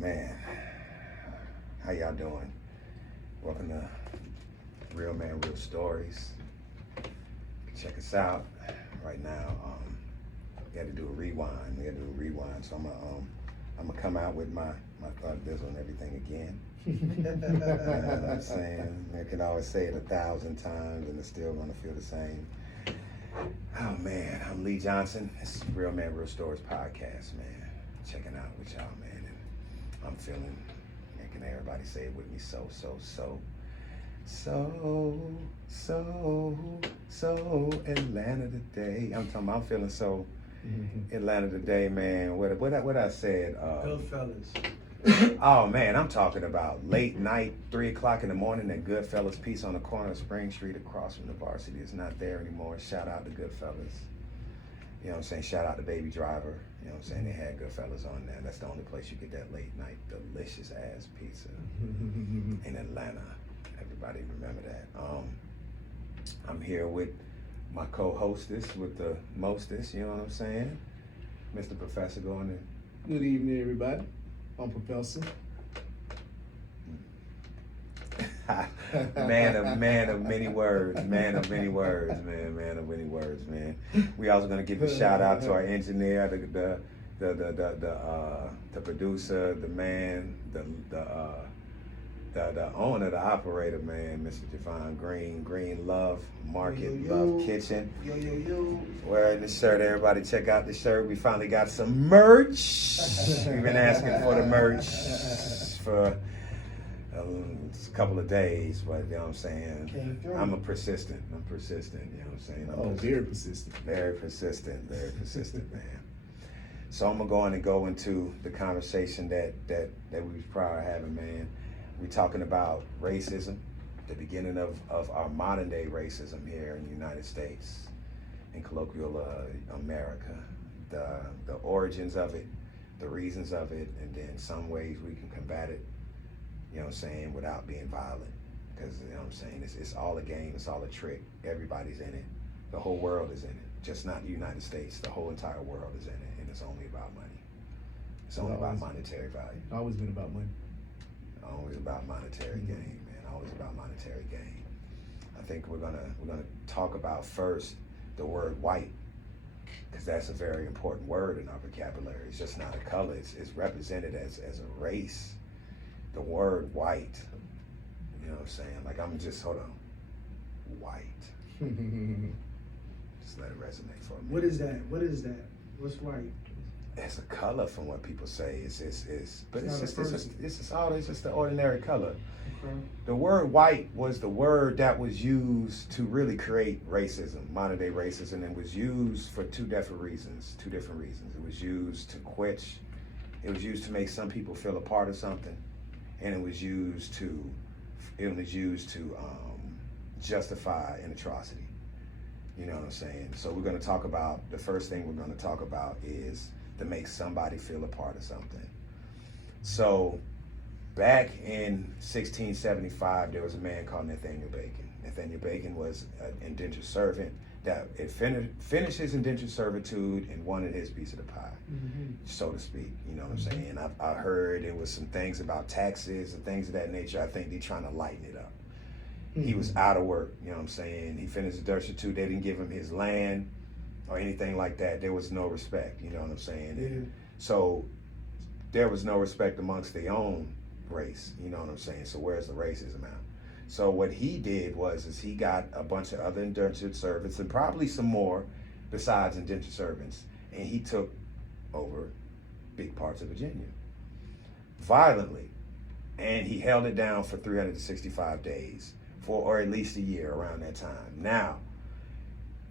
man, how y'all doing? Welcome to Men Real Stories. Check us out right now. We got to do a rewind. So I'm gonna come out with my thought this on everything again. You know what I'm saying? I can always say it 1,000 times and it's still gonna feel the same. Oh man, I'm Lee Johnson. This is Men Real Stories podcast, man. Checking out with y'all, man. And I'm feeling, making everybody say it with me, so Atlanta today. I'm feeling so Atlanta today, man. What I said? Goodfellas. Oh man, I'm talking about late night, 3 o'clock in the morning, that Goodfellas piece on the corner of Spring Street across from the Varsity is not there anymore. Shout out to Goodfellas. You know what I'm saying? Shout out to Baby Driver. You know what I'm saying? They had Goodfellas on there. That's the only place you get that late night delicious ass pizza in Atlanta. Everybody remember that. I'm here with my co-hostess with the mostest, you know what I'm saying? Mr. Professor going in. Good evening, everybody. I'm Professor. Man of many words, man of many words, man. We also gonna give a shout out to our engineer, the producer, the man, the owner, the operator, man, Mr. Javon Green Love Market, Love Kitchen. Yo. Wearing the shirt, everybody check out the shirt. We finally got some merch. We've been asking for the merch for a couple of days, but you know what I'm saying? I'm persistent, you know what I'm saying? Very persistent. Very persistent, man. So I'm gonna go into the conversation that we prior having, man. We're talking about racism, the beginning of our modern day racism here in the United States, in colloquial America, the origins of it, the reasons of it, and then some ways we can combat it, you know what I'm saying, without being violent. Because, you know what I'm saying, it's all a game, it's all a trick. Everybody's in it. The whole world is in it. Just not the United States, the whole entire world is in it, and it's only about money. It's only about monetary value. It's always been about money. Always about monetary gain, man. Always about monetary gain. I think we're gonna talk about first the word white, because that's a very important word in our vocabulary. It's just not a color. It's represented as a race. The word white. You know what I'm saying? Like hold on. White. Just let it resonate for me. What is that? What's white? It's a color, from what people say. It's just the ordinary color. Okay. The word white was the word that was used to really create racism, modern day racism, and was used for two different reasons. It was used to quench. It was used to make some people feel a part of something, and it was used to justify an atrocity. You know what I'm saying? So we're going to talk about, the first thing we're going to talk about is to make somebody feel a part of something. So back in 1675, there was a man called Nathaniel Bacon. Nathaniel Bacon was an indentured servant that finished his indentured servitude and wanted his piece of the pie, so to speak. You know what I'm saying? I heard there was some things about taxes and things of that nature. I think they're trying to lighten it up. He was out of work, you know what I'm saying? He finished his servitude. They didn't give him his land or anything like that. There was no respect, you know what I'm saying? Yeah. So there was no respect amongst their own race, you know what I'm saying? So where's the racism at? So what he did is he got a bunch of other indentured servants, and probably some more besides indentured servants, and he took over big parts of Virginia violently, and he held it down for 365 days, or at least a year around that time. Now,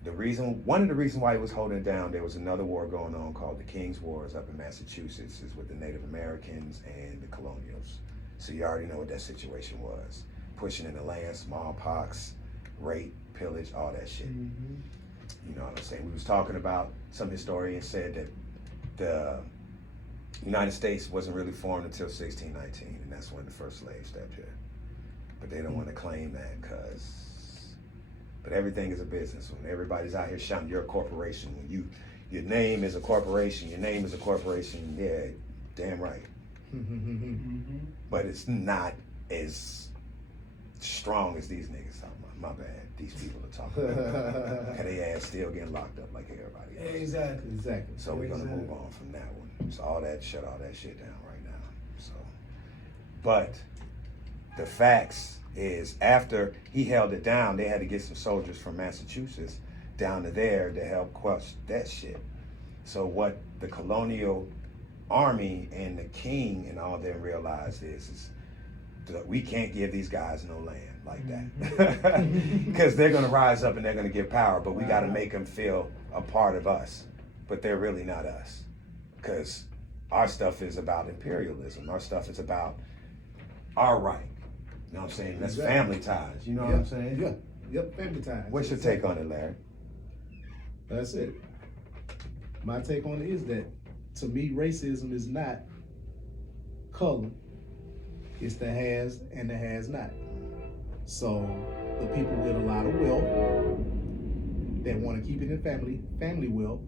one of the reasons why he was holding it down, there was another war going on called the King's Wars up in Massachusetts, is with the Native Americans and the colonials. So you already know what that situation was. Pushing in the land, smallpox, rape, pillage, all that shit. You know what I'm saying? We was talking about, some historians said that the United States wasn't really formed until 1619, and that's when the first slaves stepped here. But they don't want to claim that but everything is a business. When everybody's out here shouting, you're a corporation. When your name is a corporation, yeah, damn right. Mm-hmm. but it's not as strong as these niggas talking about. My bad. These people are talking about. Cause they ass still getting locked up like everybody else. Exactly. So we're gonna move on from that one. So shut all that shit down right now. So, but the facts is after he held it down, they had to get some soldiers from Massachusetts down to there to help quash that shit. So what the colonial army and the king and all them realized is that we can't give these guys no land like that, because they're gonna rise up and they're gonna get power, but we got to make them feel a part of us, but they're really not us, because our stuff is about imperialism. Our stuff is about our right. You know what I'm saying? That's family ties. You know what I'm saying? Yep, family ties. What's your take on it, Larry? That's it. My take on it is that, to me, racism is not color. It's the has and the has not. So the people with a lot of wealth that want to keep it in family wealth,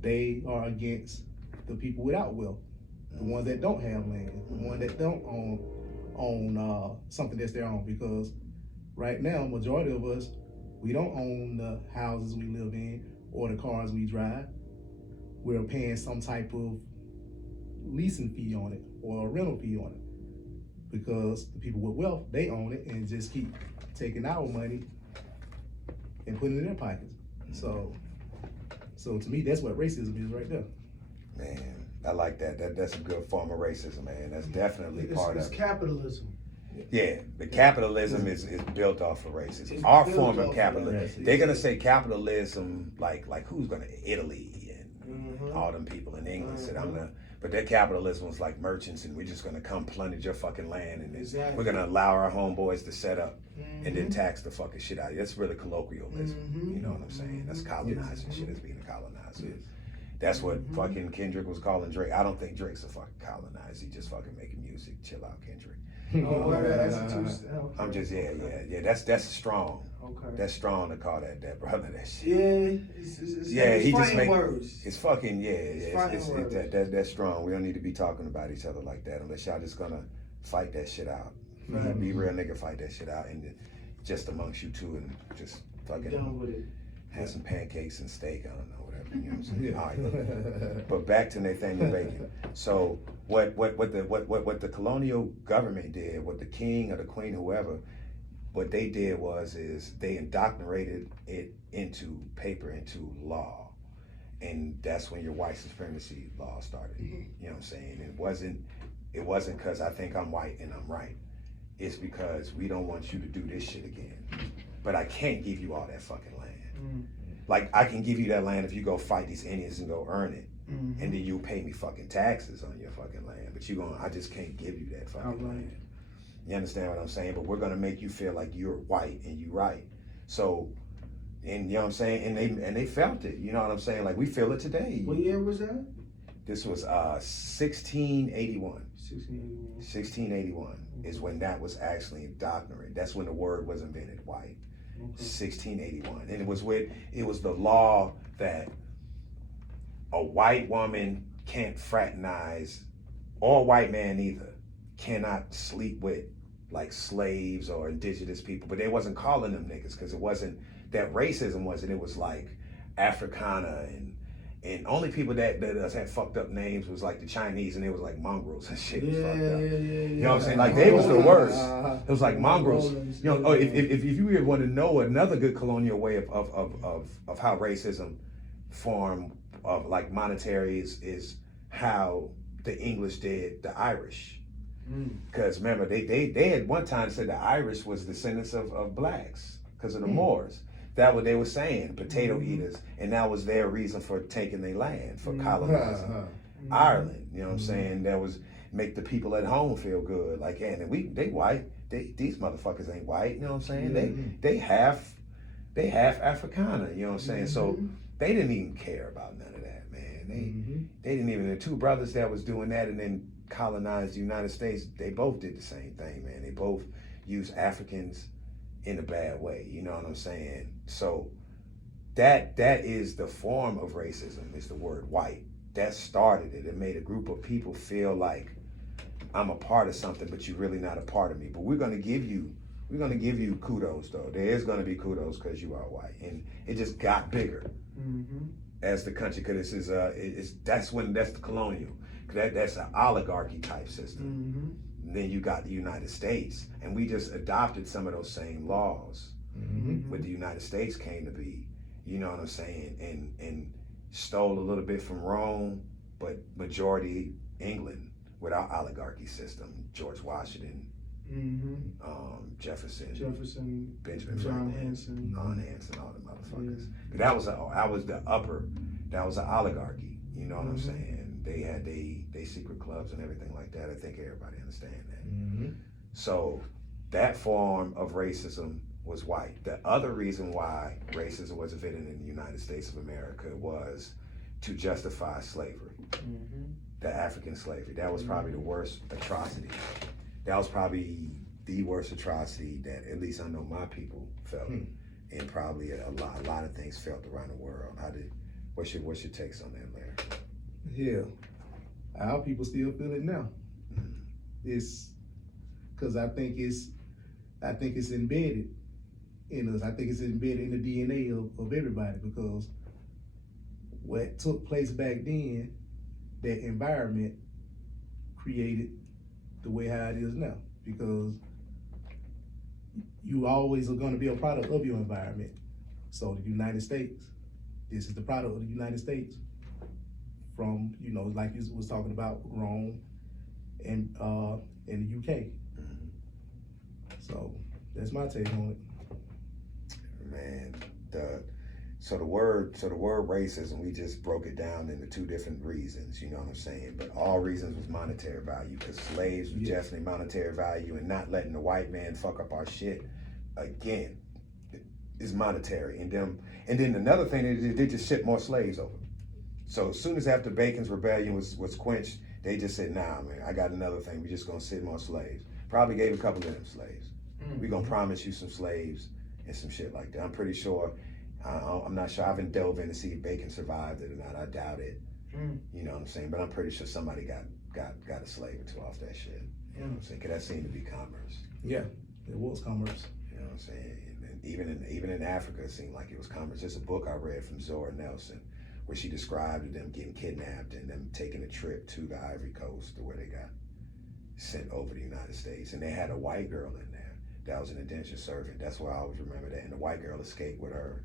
they are against the people without wealth. The ones that don't have land, the ones that don't own something that's their own. Because right now, majority of us, we don't own the houses we live in or the cars we drive. We're paying some type of leasing fee on it or a rental fee on it, because the people with wealth, they own it and just keep taking our money and putting it in their pockets. So to me, that's what racism is right there. Man, I like that. That's a good form of racism, man. That's definitely part of It's capitalism. Yeah, the capitalism is built off of racism. It's Our built form of off capitalism. of They're gonna say capitalism like who's gonna Italy and Mhm. all them people in England said I'm gonna. But their capitalism was like merchants, and we're just gonna come plunge your fucking land, and Exactly. we're gonna allow our homeboys to set up and then Mhm. tax the fucking shit out of you. That's really colloquialism. Mhm. You know what I'm saying? That's colonizing shit as being a colonizer. Yes. That's what fucking Kendrick was calling Drake. I don't think Drake's a fucking colonizer. He just fucking making music. Chill out, Kendrick. Oh, that's okay. I'm just yeah. That's strong. Okay. That's strong to call that brother that shit. Yeah, it's He just fighting make words. it's fucking fighting words. that's strong. We don't need to be talking about each other like that unless y'all just gonna fight that shit out. Right. Be real nigga, fight that shit out, and just amongst you two, and just fucking Done with it. have some pancakes and steak. I don't know, whatever. You know what I'm saying? All right. But back to Nathaniel Bacon. So what the colonial government did, what the king or the queen, whoever, what they did is they indoctrinated it into paper, into law. And that's when your white supremacy law started. You know what I'm saying? It wasn't because I think I'm white and I'm right. It's because we don't want you to do this shit again. But I can't give you all that fucking land. Like, I can give you that land if you go fight these Indians and go earn it. And then you pay me fucking taxes on your fucking land. But I just can't give you that fucking land. You understand what I'm saying? But we're gonna make you feel like you're white and you right. So, and you know what I'm saying? And they felt it. You know what I'm saying? Like, we feel it today. What year was that? This was 1681. 1681. 1681 is when that was actually indoctrinated. That's when the word was invented, white. 1681. And it was the law that a white woman can't fraternize, or a white man either cannot sleep with like slaves or indigenous people. But they wasn't calling them niggas, because it wasn't that racism wasn't. It was like Africana and only people that had fucked up names was like the Chinese, and it was like mongrels and shit. Was fucked up. You know what I'm saying? Like, they was the worst. It was like mongrels. You know, if you ever want to know another good colonial way of how racism formed of like monetaries is how the English did the Irish. Because remember, they had one time said the Irish was descendants of blacks because of the Moors. That what they were saying, potato eaters, and that was their reason for taking their land, for colonizing Ireland. You know what I'm saying? That was make the people at home feel good. Like, and they white. These motherfuckers ain't white. You know what I'm saying? They half Africana. You know what I'm saying? So they didn't even care about none of that, man. They didn't even. The two brothers that was doing that and then colonized the United States, they both did the same thing, man. They both used Africans in a bad way, you know what I'm saying? So that is the form of racism, is the word white. that started it. It made a group of people feel like I'm a part of something, but you're really not a part of me. But we're gonna give you kudos though. There is gonna be kudos because you are white, and it just got bigger as the country. Because that's the colonial. That's an oligarchy type system. And then you got the United States, and we just adopted some of those same laws. What the United States came to be, you know what I'm saying, and stole a little bit from Rome, but majority England with our oligarchy system. George Washington, Jefferson, Benjamin John Franklin, Hanson, all the motherfuckers. That was an oligarchy. You know what I'm saying? They had they secret clubs and everything like that. I think everybody understand that. So that form of racism was white. The other reason why racism was invented in the United States of America was to justify slavery. The African slavery. That was probably the worst atrocity. That was probably the worst atrocity that at least I know my people felt, and probably a lot of things felt around the world. What's your takes on that, Larry? Yeah, our people still feel it now. It's because I think it's embedded in us. I think it's embedded in the DNA of everybody, because what took place back then, that environment created the way how it is now, because you always are going to be a product of your environment. So the United States, this is the product of the United States from, like you was talking about, Rome and the UK. So that's my take on it. Man, so the word racism, we just broke it down into two different reasons, you know what I'm saying? But all reasons was monetary value, because slaves was definitely monetary value, and not letting the white man fuck up our shit again is monetary. And then another thing, they just shipped more slaves over. So as soon as after Bacon's rebellion was quenched, they just said, nah, man, I got another thing. We just gonna send more slaves. Probably gave a couple of them slaves. We gonna promise you some slaves and some shit like that. I'm pretty sure. I'm not sure. I haven't delved in to see if Bacon survived it or not. I doubt it. You know what I'm saying? But I'm pretty sure somebody got a slave or two off that shit. You know what I'm saying? Because that seemed to be commerce. Yeah, it was commerce. You know what I'm saying? And even in Africa, it seemed like it was commerce. There's a book I read from Zora Nelson where she described them getting kidnapped and them taking a trip to the Ivory Coast, to where they got sent over to the United States. And they had a white girl in there that was an indentured servant. That's why I always remember that. And the white girl escaped with her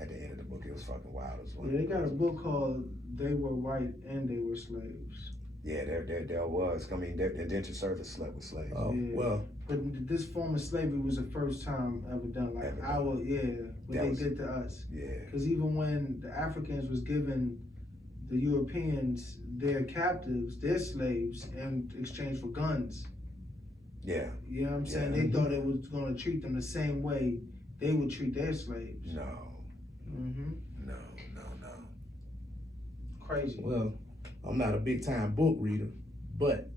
at the end of the book. It was fucking wild as well. Yeah, they got a book called They Were White and They Were Slaves. Yeah, there was. I mean, the indentured servants slept with slaves. Oh, Yeah. well. But this form of slavery was the first time ever done. Like what they did to us. Yeah. Because even when the Africans was given the Europeans their captives, their slaves, in exchange for guns. Yeah. You know what I'm saying? They thought it was going to treat them the same way they would treat their slaves. No. No. Crazy. Well, I'm not a big time book reader, but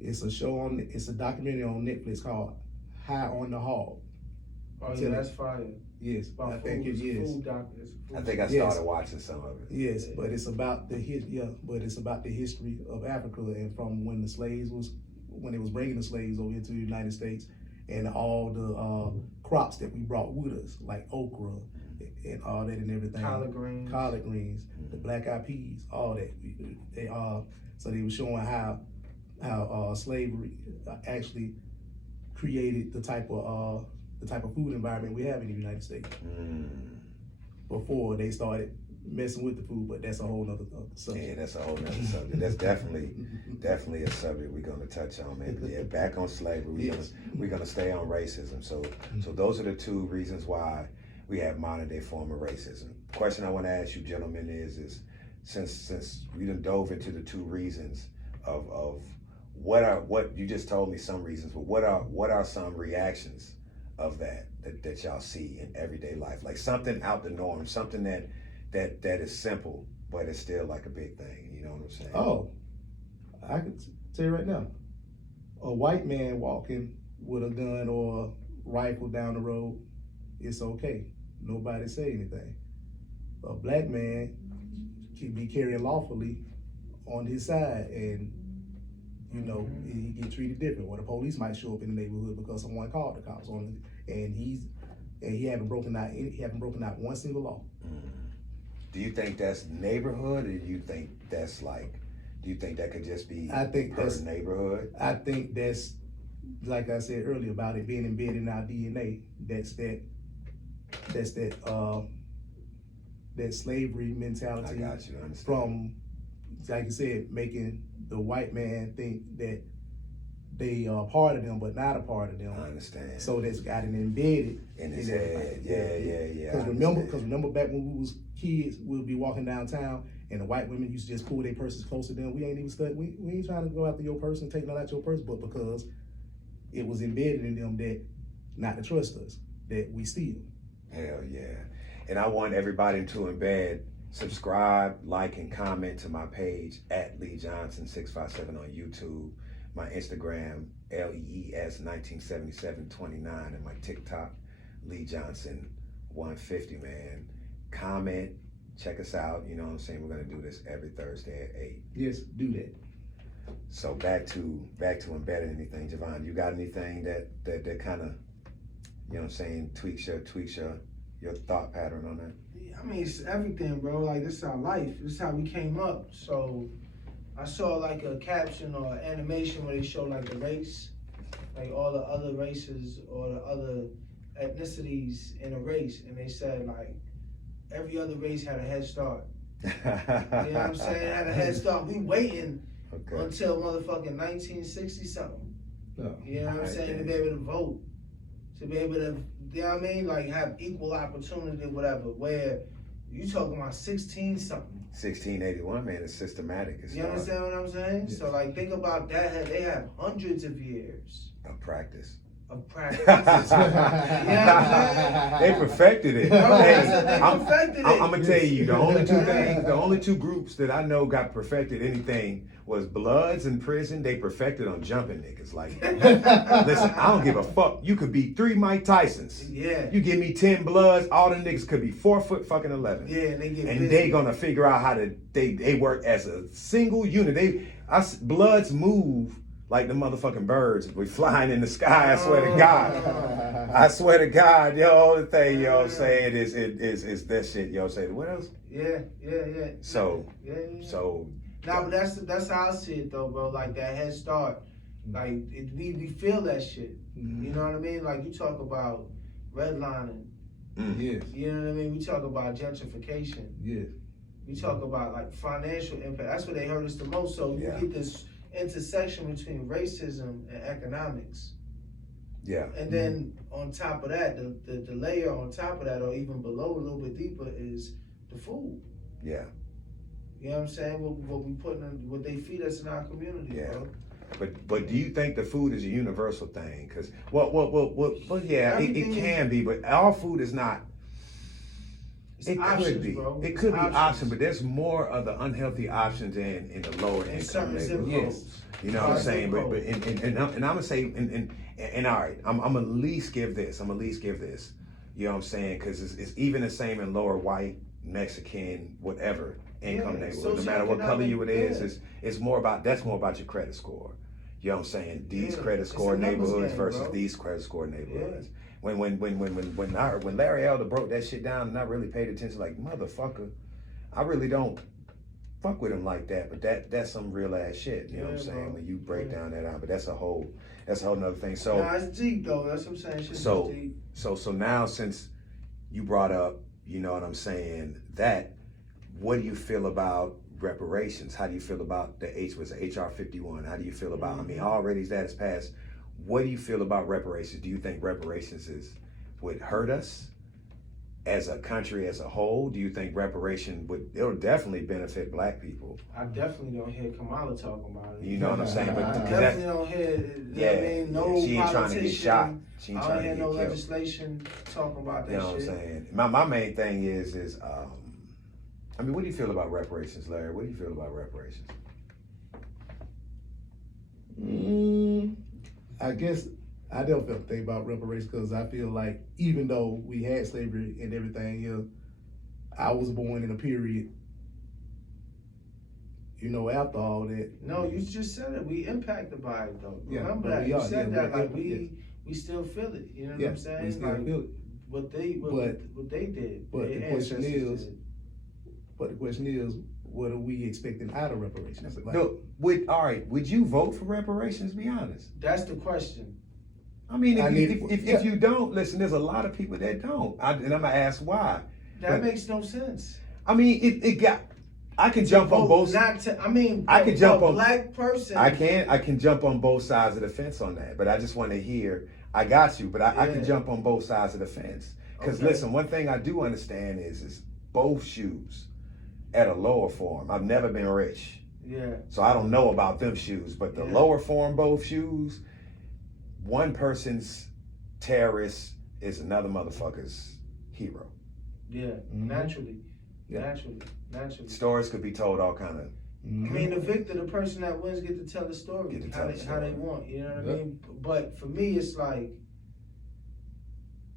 it's a documentary on Netflix called High on the Hog. Oh yeah, that's fire. Yes, About I think it is. I think I started watching some of it. Yes, but it's about the history of Africa, and from when it was bringing the slaves over into the United States, and all the crops that we brought with us, like okra and all that and everything. Collard greens, the black eyed peas, all that. So they were showing how slavery actually created the type of food environment we have in the United States. Before they started messing with the food, but that's a whole nother subject. Yeah, that's a whole nother subject. That's definitely a subject we're gonna touch on, man. But yeah, back on slavery, we're gonna stay on racism. So those are the two reasons why we have modern day form of racism. The question I want to ask you, gentlemen, is since we done dove into the two reasons of what you just told me some reasons, but what are some reactions of that y'all see in everyday life, like something out the norm, something that is simple but it's still like a big thing. You know what I'm saying? Oh, I can tell you right now, a white man walking with a gun or rifle down the road, it's okay. Nobody say anything. A black man can be carrying lawfully on his side, and you know, he get treated different. Or the police might show up in the neighborhood because someone called the cops on him, and he haven't broken out one single law. Do you think that's neighborhood, or do you think that's like? Do you think that could just be I think per that's neighborhood? I think that's, like I said earlier about it being embedded in our DNA. That's that slavery mentality. I got you. I understand. From, like you said, making the white man think that they are part of them, but not a part of them. I understand. So that's got it embedded In his head. Yeah. Because remember back when we was kids, we'd be walking downtown and the white women used to just pull their purses close to them. We ain't even stuck. We ain't trying to go after your purse and take none out your purse, but because it was embedded in them that not to trust us, that we steal. Hell yeah. And I want everybody to embed, subscribe, like, and comment to my page at Lee Johnson 657 on YouTube, my Instagram, LEES197729, and my TikTok, Lee Johnson 150, man. Comment, check us out. You know what I'm saying? We're gonna do this every Thursday at 8. Yes, do that. So back to embedding anything, Javon. You got anything that kind of, you know what I'm saying, tweaks your thought pattern on that? I mean, it's everything, bro. Like, this is our life. This is how we came up. So I saw like a caption or animation where they show like the race, like all the other races or the other ethnicities in a race, and they said like every other race had a head start. You know what I'm saying? Had a head start. We waiting until motherfucking 1960 something. No. You know what I'm saying? To be able to vote, to be able to, you know what I mean? Like have equal opportunity, whatever. Where you talking about 16 something. 1681, man, is systematic. You understand what I'm saying? Yes. So like think about that. They have hundreds of years of practice. of practice. You know what I'm saying? They perfected it. Bro, Hey, they perfected it. I'm gonna tell you, the only two groups that I know got perfected anything was Bloods in prison. They perfected on jumping niggas. Like, listen, I don't give a fuck. You could be 3 Mike Tysons. Yeah. You give me 10 Bloods, all the niggas could be 4'11". Yeah, and they get and busy. they gonna figure out how to they work as a single unit. Bloods move like the motherfucking birds. We flying in the sky. I swear to God. I swear to God. Yo, the thing, you know what I'm saying, is that shit. You know what I'm saying? What else? Yeah. So. Nah, but that's how I see it though, bro. Like that head start, like we feel that shit. Mm-hmm. You know what I mean? Like you talk about redlining. Yes. You know what I mean? We talk about gentrification. Yes. We talk about like financial impact. That's where they hurt us the most. So you get this intersection between racism and economics. Yeah. And then on top of that, the layer on top of that, or even below a little bit deeper, is the food. Yeah. You know what I'm saying? What we put in, what they feed us in our community, bro. But do you think the food is a universal thing? Because well, yeah, it can be, but all food is not. It could be. Bro. It could be option, but there's more of the unhealthy options in the lower income neighborhoods. Yes. You know what I'm saying? But and I'm gonna say and all right, I'm gonna at least give this. You know what I'm saying? Because it's even the same in lower white, Mexican, whatever income neighborhood. No matter what color you it is, it's more about your credit score. You know what I'm saying? These credit score neighborhoods versus these credit score neighborhoods. When Larry Elder broke that shit down and I really paid attention, like, motherfucker, I really don't fuck with him like that, but that's some real ass shit. You know what I'm saying? Bro. When you break down that out, but that's a whole nother thing. So nah, it's deep though. That's what I'm saying. Shit's deep. So now since you brought up, you know what I'm saying, that, what do you feel about reparations? How do you feel about the HR 51? How do you feel about, I mean, already that has passed. What do you feel about reparations? Do you think reparations would hurt us as a country as a whole? Do you think it'll definitely benefit black people? I definitely don't hear Kamala talking about it. You know what I'm saying? But I definitely don't hear, you know what I mean? No she ain't trying to get shot. She ain't I trying don't to hear get no killed. legislation talking about that You know what I'm saying? My main thing is I mean, what do you feel about reparations, Larry? What do you feel about reparations? I guess I don't feel think about reparations because I feel like even though we had slavery and everything, I was born in a period after all that. No, you just said it. We impacted by it though. Yeah, Remember but that. we You are, said yeah, that like yes. we still feel it. You know what Yeah, I'm saying? we still like feel it. what they did. But their the question ancestors is, did. what are we expecting out of reparations? Like, No, would you vote for reparations? Be honest. That's the question. I mean, I if you don't, listen, there's a lot of people that don't. And I'm gonna ask why. That makes no sense. I mean, I can jump on both. I can jump on black person. I can jump on both sides of the fence on that, but I just want to hear. I got you, but I can jump on both sides of the fence. Because listen, one thing I do understand is both shoes at a lower form. I've never been rich, so I don't know about them shoes. But the lower form both shoes, one person's terrorist is another motherfucker's hero. Yeah, naturally. Stories could be told all kind of. I mean, the victor, the person that wins, get to tell the story how they want. You know what I mean? But for me, it's like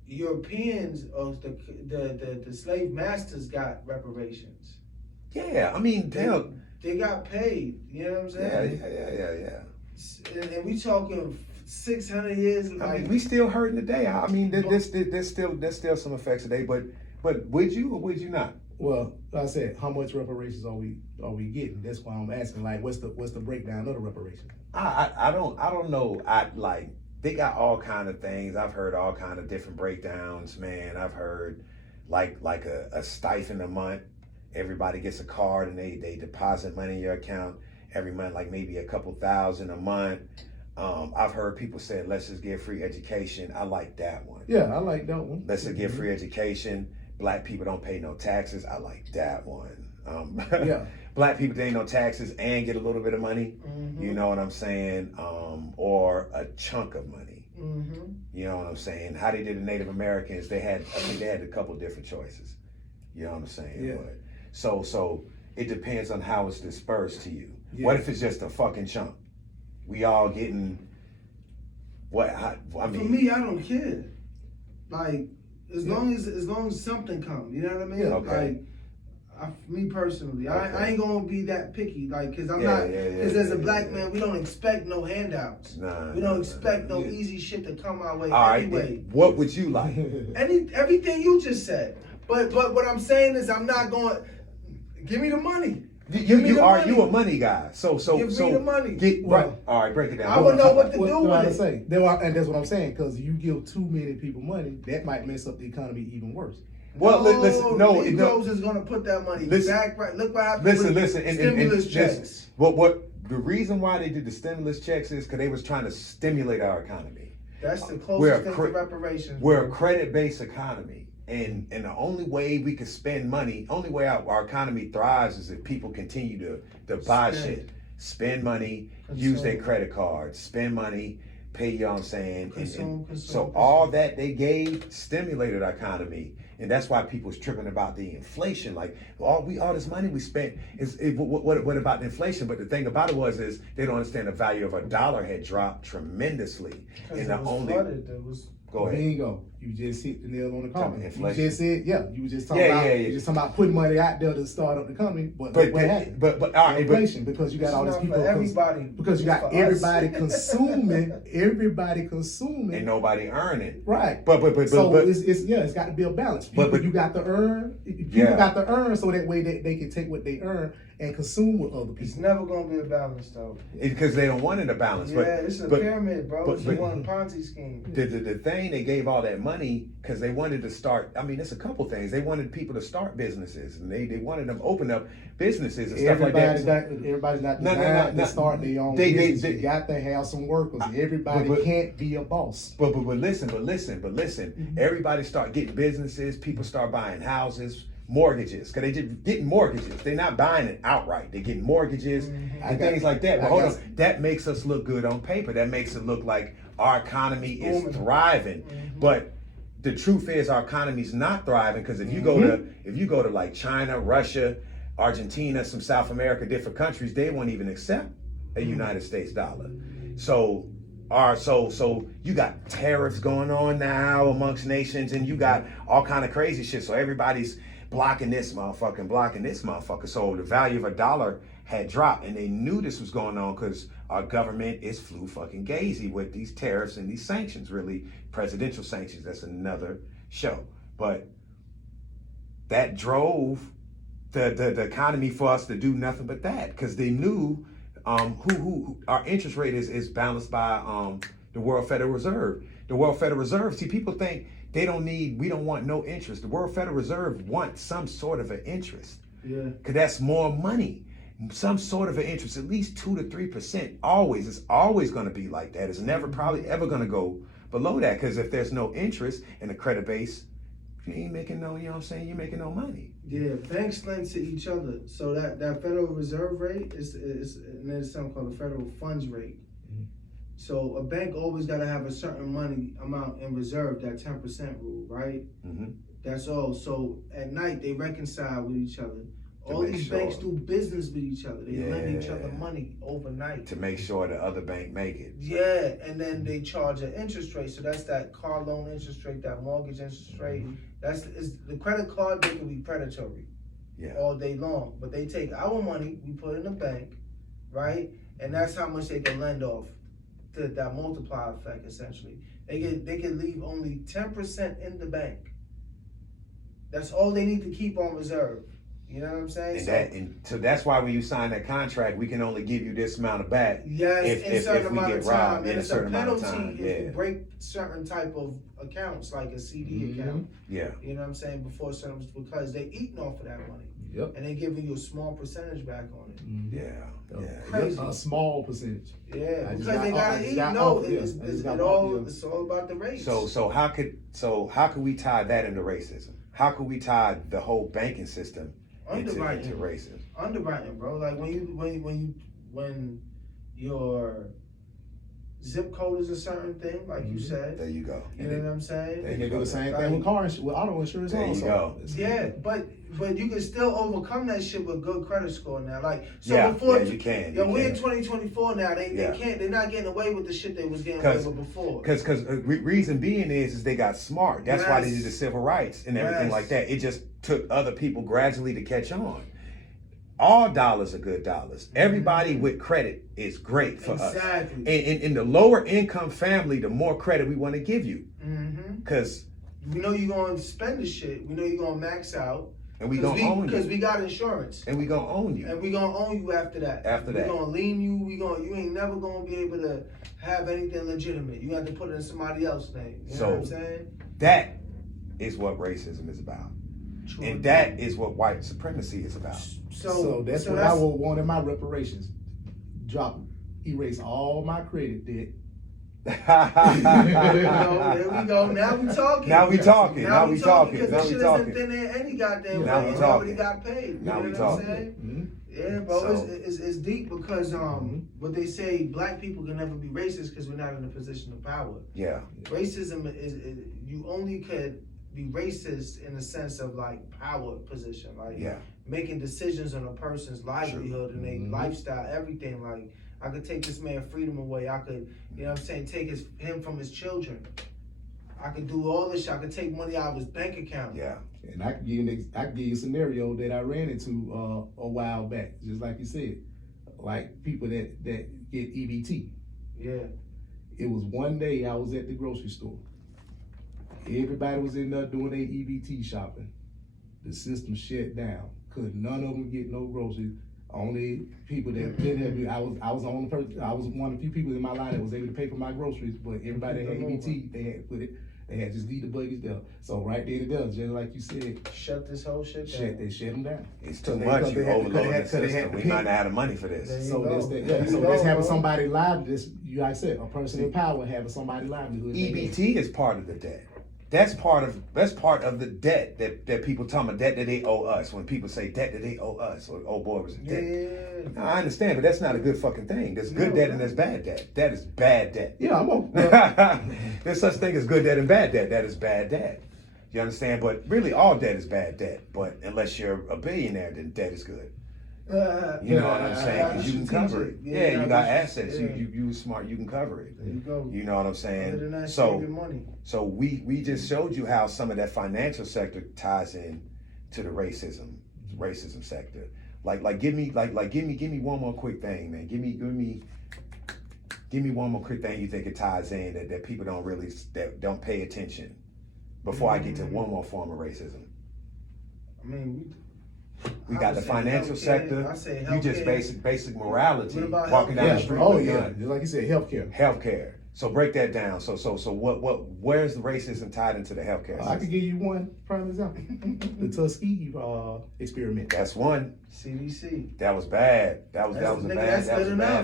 Europeans or the slave masters got reparations. Yeah, I mean, they got paid. You know what I'm saying? Yeah. And we talking 600 years. I mean, we still hurting today. I mean, there's still some effects today. But would you or would you not? Well, like I said, how much reparations are we getting? That's why I'm asking. Like, what's the breakdown of the reparations? I don't know. They got all kind of things. I've heard all kind of different breakdowns, man. I've heard like a stipend a month. Everybody gets a card and they deposit money in your account every month, like maybe a couple thousand a month. I've heard people say, let's just get free education. I like that one. Yeah, I like that one. Let's just get free education. Black people don't pay no taxes. I like that one. Black people pay no taxes and get a little bit of money. You know what I'm saying? Or a chunk of money. You know what I'm saying? How they did the Native Americans, I think they had a couple different choices. You know what I'm saying? Yeah. But, so it depends on how it's dispersed to you. Yeah. What if it's just a fucking chunk? We all getting I mean, for me, I don't care. Like, as long as something comes, you know what I mean? Yeah, okay. Like, me personally, I ain't gonna be that picky, like, cause I'm Yeah, not, cause as a black man, we don't expect no handouts. We don't expect no easy shit to come our way anyway. Right, what would you like? Everything you just said. But what I'm saying is, I'm not going. Give me the money. You a money guy? So give me the money. All right, break it down. I would know what to do with it. Say. And that's what I'm saying. Because you give too many people money, that might mess up the economy even worse. Well, listen, Negroes is going to put that money back. Right. Look what happened. Listen. Stimulus checks. What the reason why they did the stimulus checks is because they was trying to stimulate our economy. That's the closest thing to reparations. We're a credit-based economy. And the only way we can spend money, only way our economy thrives is if people continue to buy shit, spend money, use their credit cards, spend money, pay, you know what I'm saying? Consume. So all that they gave stimulated our economy. And that's why people's tripping about the inflation. Like, all this money we spent, what about the inflation? But the thing about it is they don't understand the value of a dollar had dropped tremendously. And the only... Go ahead. Bingo. You just hit the nail on the coffin. Inflation. You just said, you were just talking you just talking about putting money out there to start up the economy. But what happened? But all right, inflation, because you got all these people. Because you got everybody consuming, and nobody earning. Right. But it's got to be a balance. But you got to earn. People got to earn so that way they can take what they earn and consume with other people. It's never gonna be a balance though. Because they don't want it a balance. Yeah, it's a pyramid, bro. It's one Ponzi scheme. The thing they gave all that money because they wanted to start. I mean, it's a couple things. They wanted people to start businesses, and they wanted them to open up businesses and stuff like that. Everybody's not designed to start their own business. You got to have some workers. Everybody can't be a boss. But listen. Everybody start getting businesses. People start buying houses. Mortgages, because they just getting mortgages. They're not buying it outright. They're getting mortgages and things like that. But hold on, that makes us look good on paper. That makes it look like our economy is thriving. But the truth is, our economy is not thriving because if you go to like China, Russia, Argentina, some South America, different countries, they won't even accept a United States dollar. So you got tariffs going on now amongst nations, and you got all kind of crazy shit. So everybody's blocking this motherfucker. So the value of a dollar had dropped, and they knew this was going on because our government is flu fucking gazy with these tariffs and these sanctions, really presidential sanctions. That's another show, but that drove the economy for us to do nothing but that, because they knew who our interest rate is balanced by the World Federal Reserve. The World Federal Reserve, see, people think we don't want no interest. The World Federal Reserve wants some sort of an interest. Yeah. Because that's more money. Some sort of an interest, at least 2 to 3%. Always. It's always going to be like that. It's never probably ever going to go below that, because if there's no interest in the credit base, you ain't making no, you know what I'm saying, you're making no money. Yeah, banks lend to each other. So that Federal Reserve rate is and there's something called the Federal Funds rate. Mhm. So a bank always got to have a certain money amount in reserve, that 10% rule, right? Mm-hmm. That's all. So at night they reconcile with each other. To All make these sure. banks do business with each other. They lend each other Yeah. money overnight. To make sure the other bank make it. Yeah, and then they charge an interest rate. So that's that car loan interest rate, that mortgage interest rate. Is the credit card. They can be predatory. Yeah. All day long, but they take our money, we put it in the bank, right? And that's how much they can lend off. That multiplier effect, essentially. They can leave only 10% in the bank. That's all they need to keep on reserve. You know what I'm saying? So that's why when you sign that contract, we can only give you this amount of back. Yes, in a certain amount of time. And a it's a certain amount of penalty time. if you break certain type of accounts, like a CD account. Yeah. You know what I'm saying? Before certain, because they eating off of that money. Yep. And they giving you a small percentage back on it. Yeah. Yeah. Crazy. A small percentage. Yeah, I just because they got- I gotta just eat. got No, off, yeah. I just got off, it's all about the rates. So how could we tie that into racism? How could we tie the whole banking system into racism? Underwriting, bro. Like when your zip code is a certain thing, like you said. There you go. You know what I'm saying? They do the same thing with with auto insurance. There you also. go. Yeah, but you can still overcome that shit with good credit score now. Like so Yeah, before, yeah, you can. Yo, You we're in can. 2024 now. They're not getting away with the shit they was getting away with before. Because reason being is they got smart. That's why they Yes. did the civil rights and everything Yes. like that. It just took other people gradually to catch on. All dollars are good dollars. Everybody with credit is great for us. Exactly. And in the lower income family, the more credit we want to give you. Mm-hmm. Because We know you're gonna spend the shit. We know you're gonna max out. and we gonna own Because you. we got insurance. And we gonna own you. And we gonna own you after that. After that. We gonna lean you. You ain't never gonna be able to have anything legitimate. You have to put it in somebody else's name. You know what I'm saying? That is what racism is about. True. And that is what white supremacy is about. So that's what I would want in my reparations. Erase all my credit debt. There we go. Now we talking. Now we talking. Now we talking. Because Now this we shit talking. isn't thin air any goddamn Now way. we And talking. nobody got paid. Now You we know what I'm talking. saying? Yeah, bro, So- it's deep because what they say, black people can never be racist because we're not in a position of power. Yeah. Racism is you only could be racist in the sense of like power position, like Yeah. making decisions on a person's livelihood and their lifestyle, everything. Like I could take this man freedom away. I could, you know what I'm saying, take him from his children. I could do all this shit. I could take money out of his bank account. Yeah. And I can give you a scenario that I ran into a while back, just like you said, like people that get EBT. Yeah. It was one day I was at the grocery store. Everybody was in there doing their EBT shopping. The system shut down. Could none of them get no groceries. Only people that did have, I was the only person. I was one of the few people in my line that was able to pay for my groceries. But everybody that had EBT, they had to put it. They had to just leave the buggies there. So right there and there, just like you said, Shut this whole shit down. they shut them down. It's too They- much. because You they had- overloading the because they had system. to We pay. might not have the money for this. There you So go. that's There that. you So go, that's having bro. somebody live. This, like I said, a person in power having somebody livelihood. EBT is part of the debt. That's part of the debt that people talking about, debt that they owe us. When people say debt that they owe us, or oh boy, it was a debt. Yeah. No, I understand, but that's not a good fucking thing. There's good No, debt no. and there's bad debt. That is bad debt. Yeah, I'm okay. There's such thing as good debt and bad debt. That is bad debt. You understand? But really, all debt is bad debt. But unless you're a billionaire, then debt is good. You know what I'm saying? Because you can cover it. Yeah, you got assets. Yeah. You smart. You can cover it. There you go. You know what I'm Other saying? than that, So save your money. so we just showed you how some of that financial sector ties in to the racism sector. Give me one more quick thing, man. Give me one more quick thing you think it ties in that people that don't pay attention before I get to one more form of racism. I mean, we got the financial sector. I say you just basic morality. What about walking down the street. Oh yeah, just like you said, healthcare. So break that down. So where's the racism tied into the healthcare system? I could give you one prime example. The Tuskegee experiment. That's one. CDC. That was bad. That was a bad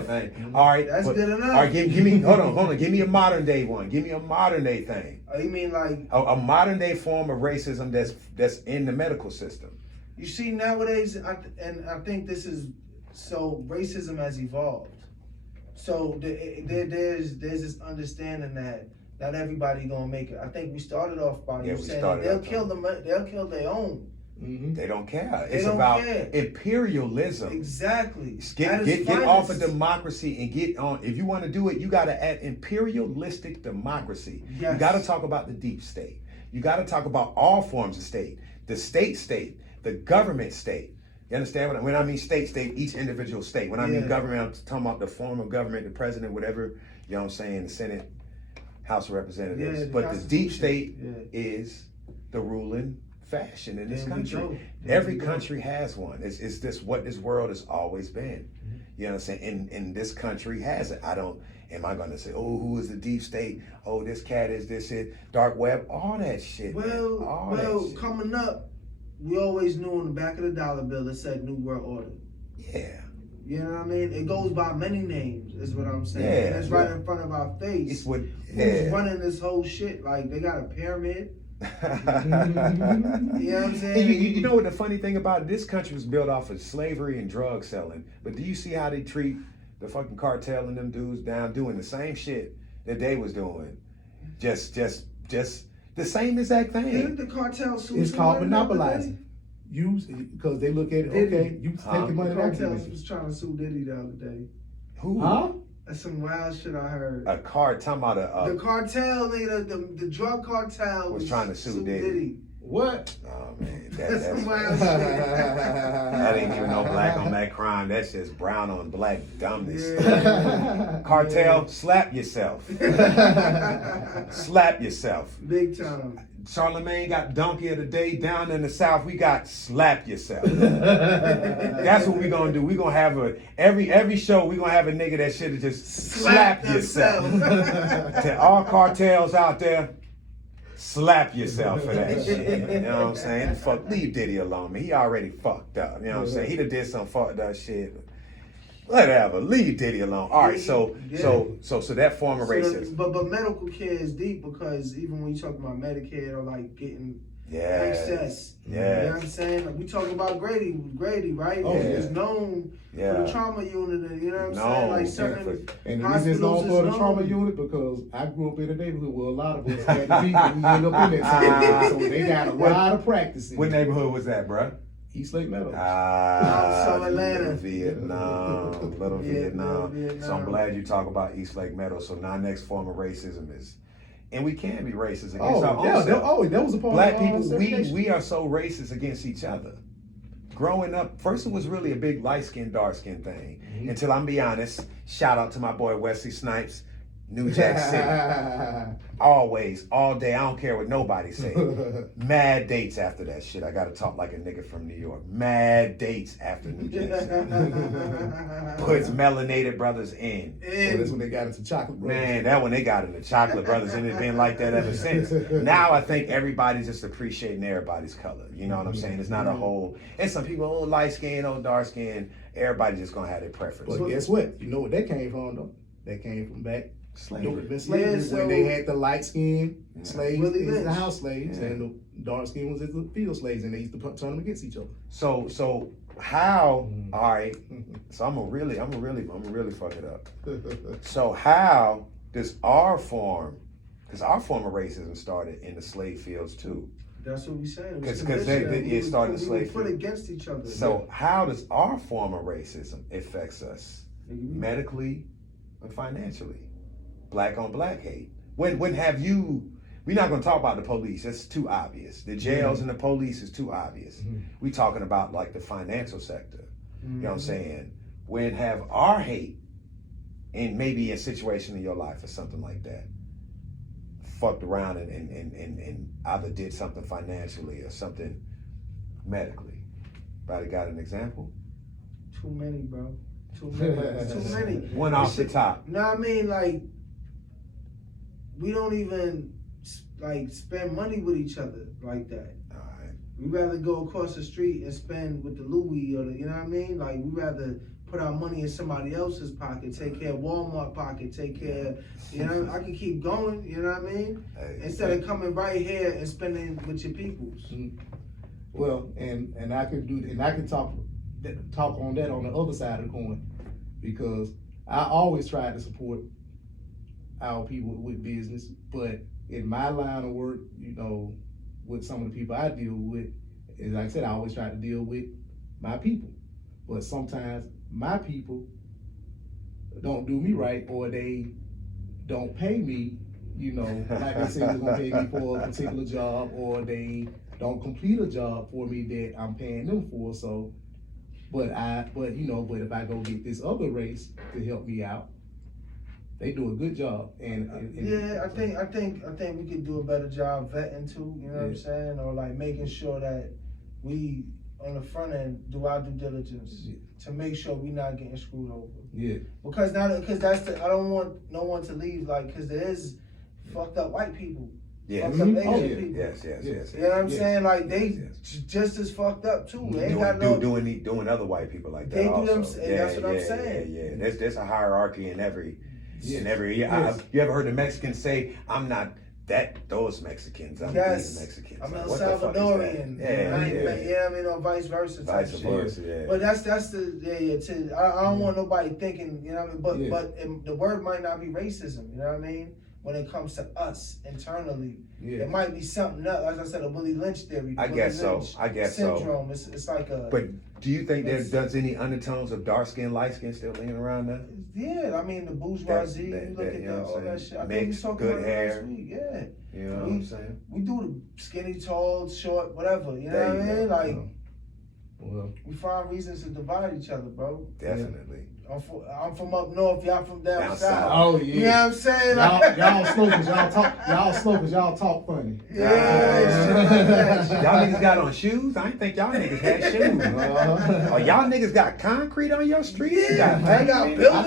thing. Mm-hmm. All right, that's good enough. All right, give me hold on. Give me a modern day one. Give me a modern day thing. Oh, you mean like a modern day form of racism that's in the medical system? You see nowadays, I think this is so racism has evolved. So there's this understanding that not everybody gonna make it. I think we started off by you saying they'll kill their own. Mm-hmm. They don't care. It's about imperialism. Exactly. Get off of democracy and get on. If you want to do it, you got to add imperialistic democracy. Yes. You got to talk about the deep state. You got to talk about all forms of state. The state, the government state. You understand when I mean state, each individual state. When I mean government, I'm talking about the form of government, the president, whatever, you know what I'm saying, the Senate, House of Representatives. But the deep state is the ruling fashion in this country. Every country has one. It's this what this world has always been. Mm-hmm. You know what I'm saying? And this country has it. Am I going to say, oh, who is the deep state? Oh, this cat is this, dark web, all that shit. Well, coming up, we always knew on the back of the dollar bill it said New World Order. Yeah. You know what I mean? It goes by many names, is what I'm saying. Yeah, and it's right in front of our face. It's what who's running this whole shit? Like, they got a pyramid. You know what I'm saying? You know what the funny thing about it? This country was built off of slavery and drug selling. But do you see how they treat the fucking cartel and them dudes down doing the same shit that they was doing? Just the same exact thing. Didn't the cartel sue? It's called monopolizing. Because they look at it, okay, you taking money. The cartel was trying to sue Diddy the other day. Who? Huh? That's some wild shit I heard. The cartel, nigga, the drug cartel was trying to sue Diddy. What? Oh man, that's some wild shit. That ain't even no black on black crime. That's just brown on black dumbness. Yeah. Cartel, slap yourself. Slap yourself. Big time. Charlemagne got donkey of the day. Down in the South, we got slap yourself. That's what we gonna do. We gonna have every show. We gonna have a nigga that should have just slap yourself. To all cartels out there, slap yourself for that shit. You know what I'm saying? Leave Diddy alone, man. He already fucked up. You know what I'm saying? He done did some fucked up shit. Whatever, leave Diddy alone. All right, so that form of racism. But medical care is deep because even when you talk about Medicaid or like getting access, you know what I'm saying? Like we talk about Grady, right? Oh, He's known for the trauma unit, and you know what I'm saying? Like certain and the reason it's known for the trauma unit because I grew up in a neighborhood where a lot of us had to be, and we ended up in that. So they got a lot of practice. What neighborhood was that, bruh? East Lake Meadows. So Atlanta. Little Vietnam. So I'm glad you talk about East Lake Meadows. So now next form of racism is, and we can be racist against our own self. That was a part Black of people, we are so racist against each other. Growing up, first it was really a big light-skinned, dark-skinned thing. Mm-hmm. Until I'm be honest, shout out to my boy Wesley Snipes, New Jack City. Always, all day, I don't care what nobody say. Mad dates after that shit. I gotta talk like a nigga from New York. Mad dates after New Jack City. Puts melanated brothers in. So that's when they got into Chocolate Brothers. Man, that when they got into Chocolate Brothers, and it's been like that ever since. Now I think everybody's just appreciating everybody's color. You know what I'm saying? It's not a whole, and some people, oh, light skin, oh, dark skin. Everybody's just gonna have their preference. But guess what? You know what that came from, though? That came from back slavery. When they had the light skin slaves as the house slaves, and the dark skin was as the field slaves, and they used to turn them against each other. So how? All right. So I'm gonna really fuck it up. So how does our form? Because our form of racism started in the slave fields too. That's what we saying. Because it started in the slave field. field. Against each other. So how does our form of racism affects us medically and financially? Black on black hate. When have you? We're not going to talk about the police. That's too obvious. The jails and the police is too obvious. We talking about like the financial sector. You know what I'm saying? When have our hate, and maybe a situation in your life or something like that, fucked around and either did something financially or something medically? Anybody got an example? Too many, bro. Too many. Too many. One off the top. No, I mean, like, we don't even like spend money with each other like that. All right. We rather go across the street and spend with the Louis or the, you know what I mean? Like, we rather put our money in somebody else's pocket, take care of Walmart pocket, take care of, you know, I can keep going, you know what I mean? Hey, Instead of coming right here and spending with your peoples. Well, and I can talk on that on the other side of the coin, because I always try to support our people with business, but in my line of work, you know, with some of the people I deal with, as like I said, I always try to deal with my people. But sometimes my people don't do me right, or they don't pay me, you know, like they say they're gonna pay me for a particular job, or they don't complete a job for me that I'm paying them for. So, but if I go get this other race to help me out, they do a good job. And yeah, I think we could do a better job vetting too. You know what I'm saying, or like making sure that we on the front end do our due diligence to make sure we're not getting screwed over. Yeah. Because I don't want no one to leave because there is fucked up white people. Yes. Fucked up Asian people. Yes. You know what I'm saying? Like they just as fucked up too. They ain't got no doing other white people like that. They do also. them. That's what I'm saying. Yeah. There's a hierarchy in every. Yes. In every. Yes. You ever heard the Mexicans say, "I'm not those Mexicans. I'm these Mexicans." I'm like, El what the fuck is Salvadorian. that? Yeah, I mean, or vice versa. Vice versa. Yeah. But that's the I don't want nobody thinking, you know what I mean. But the word might not be racism. You know what I mean. When it comes to us internally, it might be something else. Like I said, a Willie Lynch theory. I guess so. Syndrome. It's like a. But do you think there's any undertones of dark skin, light skin still lingering around there? Yeah, I mean the bourgeoisie. You look at all that shit. I think we talked about it last week. Yeah. You know what I'm saying? We do the skinny, tall, short, whatever. You know what I mean? Like, we find reasons to divide each other, bro. Definitely. I'm from up north, y'all from down south. Oh yeah. You know what I'm saying? Y'all slow cause y'all talk funny. Yeah. Y'all niggas got on shoes? I didn't think y'all niggas had shoes. Oh, y'all niggas got concrete on your streets? Yeah, they got buildings. I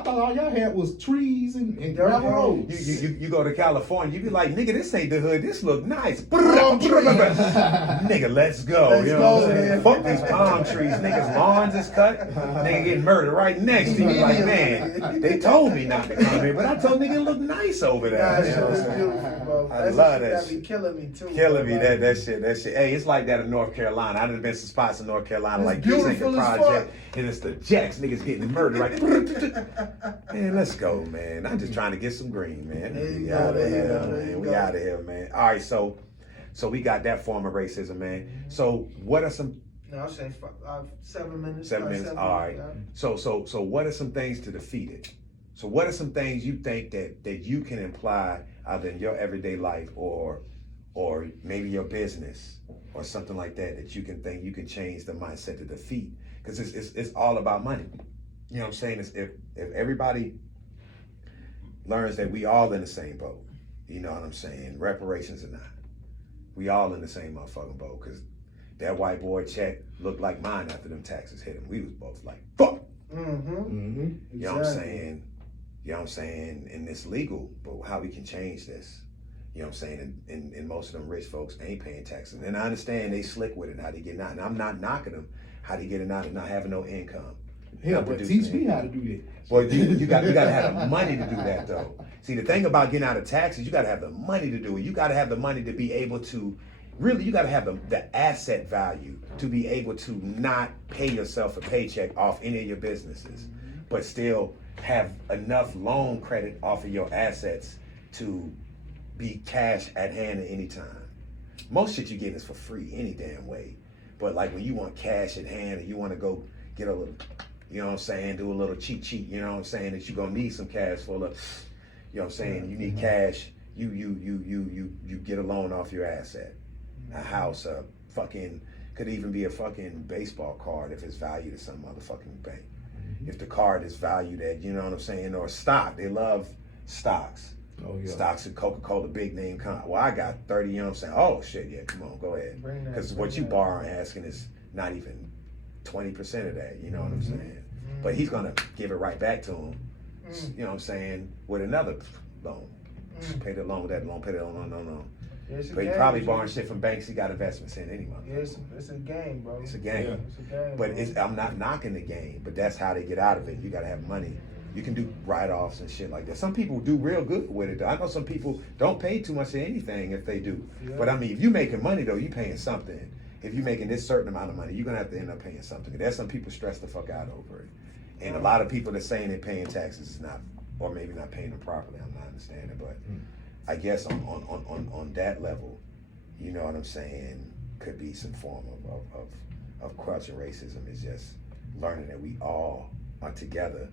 thought all y'all had was trees and gravel roads. You go to California, you be like, nigga, this ain't the hood. This look nice. Palm trees. Nigga, let's go. Let's You know what I'm go, saying? man. Fuck these palm trees. Niggas' lawns is cut. Nigga getting murdered right next to you. Like, man, they told me not to come here, but I told nigga it look nice over there. Nah, You shit know what I'm is saying? beautiful, bro. I That's love the shit that that be shit. killing me too. Killing me, bro. that shit. Hey, it's like that in North Carolina. I done been some spots in North Carolina, It's like this ain't the beautiful as project, fuck. and it's the Jacks niggas getting murdered. Like, man, let's go, man. I'm just trying to get some green, man. There you We go, out of there you here, go, there man. you We go. out of here, man. All right, so we got that form of racism, man. So what are some? No, I'll say 7 minutes. 7 minutes. All right. Yeah. So what are some things to defeat it? So what are some things you think that you can imply either in your everyday life or maybe your business or something like that you can think you can change the mindset to defeat? Because it's all about money. You know what I'm saying? It's if everybody learns that we all in the same boat, you know what I'm saying? Reparations or not, we all in the same motherfucking boat. Because that white boy check looked like mine after them taxes hit him. We was both like, fuck. Mm-hmm. You know what I'm saying? You know what I'm saying? And it's legal, but how we can change this? You know what I'm saying? And most of them rich folks ain't paying taxes. And I understand they slick with it, how they get out. And I'm not knocking them, how they getting out and not having no income. Hell, but teach me how to do that. Well, you got to have the money to do that, though. See, the thing about getting out of taxes, you got to have the money to do it. You got to have the money to be able to, really, you got to have the asset value to be able to not pay yourself a paycheck off any of your businesses, but still have enough loan credit off of your assets to be cash at hand at any time. Most shit you get is for free any damn way. But like when you want cash at hand and you want to go get a little, you know what I'm saying, do a little cheat, you know what I'm saying, that you're gonna need some cash for the, you know what I'm saying, you need cash, you get a loan off your asset. A house, a fucking could even be a fucking baseball card if it's valued at some motherfucking bank. If the card is valued at, you know what I'm saying, or stock. They love stocks. Oh, yeah. Stocks of Coca-Cola, big name company. Well, I got 30, you know what I'm saying? Oh, shit, yeah, come on, go ahead. Because what you borrow and asking is not even 20% of that, you know what I'm saying? But he's going to give it right back to him, you know what I'm saying, with another loan. Pay the loan with that loan, pay the loan, no. Yeah, But he probably borrowing shit from banks he got investments in anyway. Yeah, it's a game, bro. It's a game. Yeah. It's a game. But bro. I'm not knocking the game, but that's how they get out of it. You got to have money. You can do write-offs and shit like that. Some people do real good with it, though. I know some people don't pay too much of anything if they do. Yeah. But I mean, if you making money, though, you paying something. If you're making this certain amount of money, you're going to have to end up paying something. There's some people stress the fuck out over it. And a lot of people that saying they're paying taxes is not, or maybe not paying them properly. I'm not understanding. But I guess on that level, you know what I'm saying, could be some form of crushing racism. Is just learning that we all are together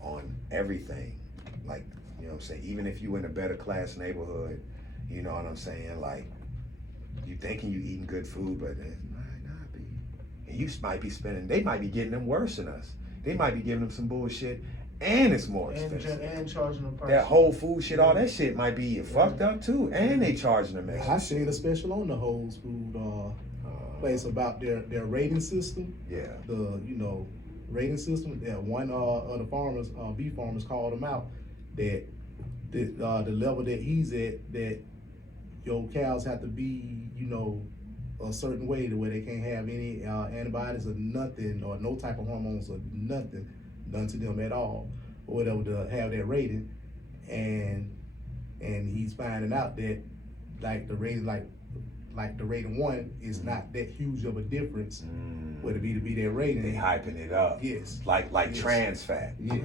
on everything. Like, you know what I'm saying, even if you in a better class neighborhood, you know what I'm saying, like, you thinking you eating good food, but it might not be. And you might be spending, they might be getting them worse than us. They might be giving them some bullshit, and it's more expensive. And charging them price. That whole food shit, all that shit might be fucked up too, and they charging them extra. I seen a special on the whole food place about their rating system. Yeah. The rating system. That one of the farmers, beef farmers, called him out that the level that he's at, that your cows have to be a certain way to where they can't have any antibiotics or nothing, or no type of hormones or nothing done to them at all, or whatever, to have that rating. And he's finding out that like the rating, like the rating 1 is not that huge of a difference with it be that rating. They hyping it up. Yes. Like Yes. trans fat. Yes.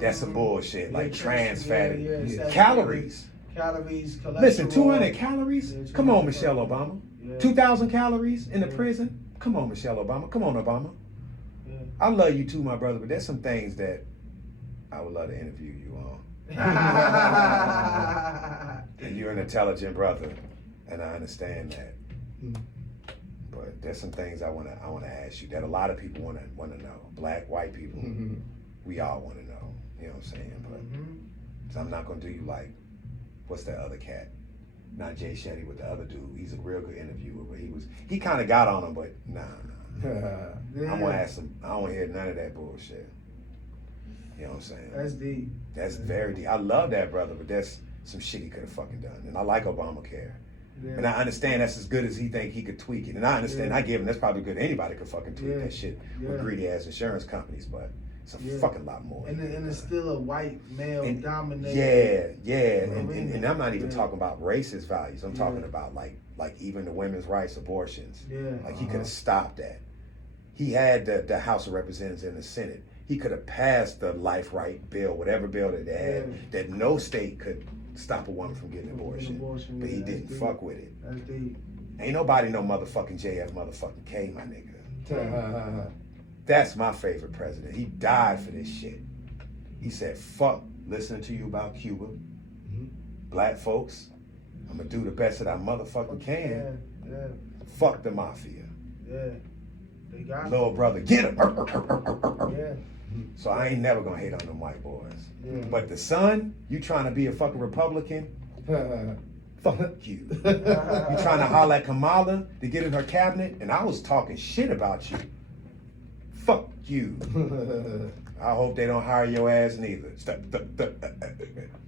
That's some bullshit. Like trans fat. Yeah. Calories. Calories, cholesterol. Listen, 200 calories? Yeah, Come on, 200 Michelle calories. Obama. Yeah. 2,000 calories in the Yeah. prison? Come on, Michelle Obama. Come on, Obama. Yeah. I love you too, my brother, but there's some things that I would love to interview you on. And you're an intelligent brother, and I understand that. But there's some things I wanna ask you that a lot of people wanna know. Black, white people, we all wanna know. You know what I'm saying? But so I'm not gonna do you like, what's that other cat? Not Jay Shetty, but the other dude. He's a real good interviewer, but he kind of got on him, but nah. I'm gonna ask him. I don't wanna hear none of that bullshit. You know what I'm saying? That's deep. That's very deep. I love that brother, but that's some shit he could have fucking done. And I like Obamacare. Yeah. And I understand that's as good as he think he could tweak it. And I understand, I give him, that's probably good. Anybody could fucking tweak that shit with greedy ass insurance companies, but it's a fucking lot more. And it's still a white male dominated. And I'm not even talking about racist values. I'm talking about like even the women's rights, abortions. Yeah. Like he could have stopped that. He had the House of Representatives in the Senate. He could have passed the life right bill, whatever bill that they had, that no state could stop a woman from getting an abortion. But he didn't fuck with it. That's deep. Ain't nobody no motherfucking JF motherfucking K, my nigga. That's my favorite president. He died for this shit. He said, fuck listening to you about Cuba. Black folks, I'm gonna do the best that I motherfucking can. Yeah. Fuck the mafia. Yeah. They got it. Little brother, get him. Yeah. So I ain't never gonna hate on them white boys. Yeah. But the son, you trying to be a fucking Republican? Fuck you. You trying to holler at Kamala to get in her cabinet? And I was talking shit about you. Fuck you. I hope they don't hire your ass neither. Fucked up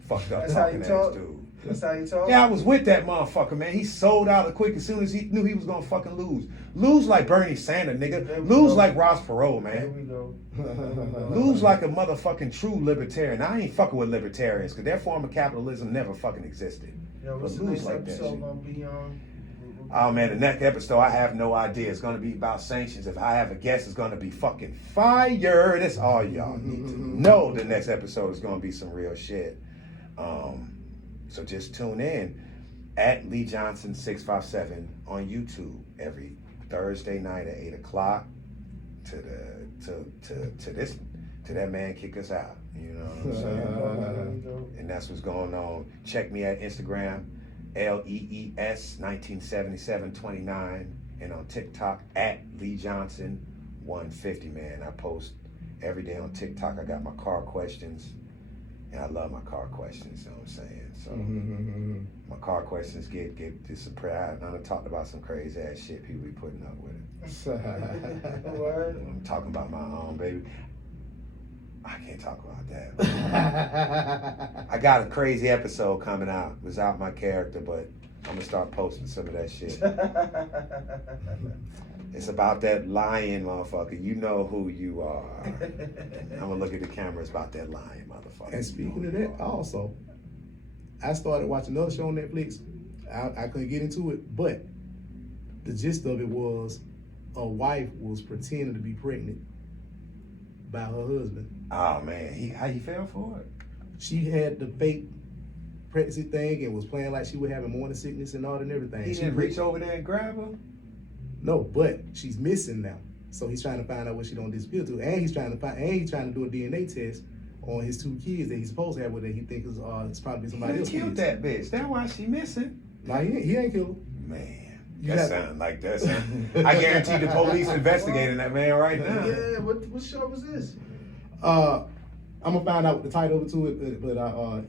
That's how talking you ass talk? dude. That's how you talk? Yeah, I was with that motherfucker, man. He sold out as quick as soon as he knew he was gonna fucking lose. Lose like Bernie Sanders, nigga. Lose like Ross Perot, There man. we go. Lose like a motherfucking true libertarian. I ain't fucking with libertarians because their form of capitalism never fucking existed. Yo, what's the But next lose like that episode shit. gonna be on? Oh man, the next episode, I have no idea. It's gonna be about sanctions. If I have a guess, it's gonna be fucking fire. That's all y'all need to know. The next episode is gonna be some real shit. So just tune in at Lee Johnson 657 on YouTube every Thursday night at 8 o'clock to that man kick us out. You know what I'm saying? And that's what's going on. Check me at Instagram, LEES 197729, and on TikTok at Lee Johnson 150, man. I post every day on TikTok. I got my car questions, and I love my car questions, you know what I'm saying? So my car questions get this surprise. I done talked about some crazy ass shit people be putting up with it. Word. I'm talking about my own baby. I can't talk about that. I got a crazy episode coming out without my character, but I'm gonna start posting some of that shit. It's about that lion, motherfucker. You know who you are. I'm gonna look at the camera. It's about that lion, motherfucker. And speaking of that, also, I started watching another show on Netflix. I couldn't get into it, but the gist of it was a wife was pretending to be pregnant by her husband. Oh man, how he fell for it? She had the fake pregnancy thing and was playing like she was having morning sickness and all and everything. He didn't reach over there and grab her? No, but she's missing now. So he's trying to find out what she don't disappear to, and he's trying to do a DNA test on his 2 kids that he's supposed to have with her. He thinks it's probably somebody else. He killed that bitch. That's why she missing. Nah, he ain't killed her. Man, You that got- sound like that. I guarantee the police investigating that man right now. Yeah, what show was this? I'm gonna find out the title to it, but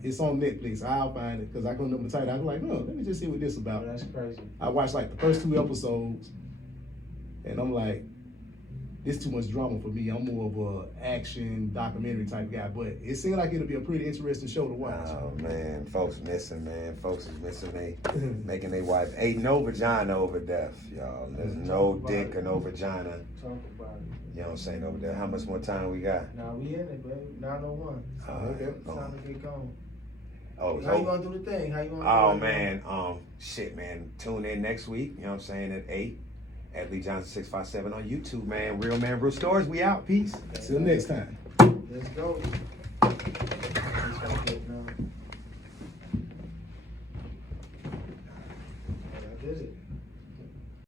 it's on Netflix. I'll find it because I couldn't remember the title. I was like, no, let me just see what this is about. Oh, that's crazy. I watched like the first 2 episodes, and I'm like, this too much drama for me. I'm more of a action documentary type guy, but it seemed like it'll be a pretty interesting show to watch. Oh man, folks missing, man. Folks is missing making their wife. Ain't no vagina over death, y'all. There's no dick or no vagina. Talk about it. You know what I'm saying over there. How much more time we got? Nah, we in it, baby. 9:01. Okay. It's time to get going. Oh, How you gonna do the thing? How you gonna Oh do it? man, shit, man. Tune in next week. You know what I'm saying at 8 at Lee Johnson 657 on YouTube, man. Real Man, Real Stories. We out. Peace. Till next time. Let's go. Let's go get now. That is it.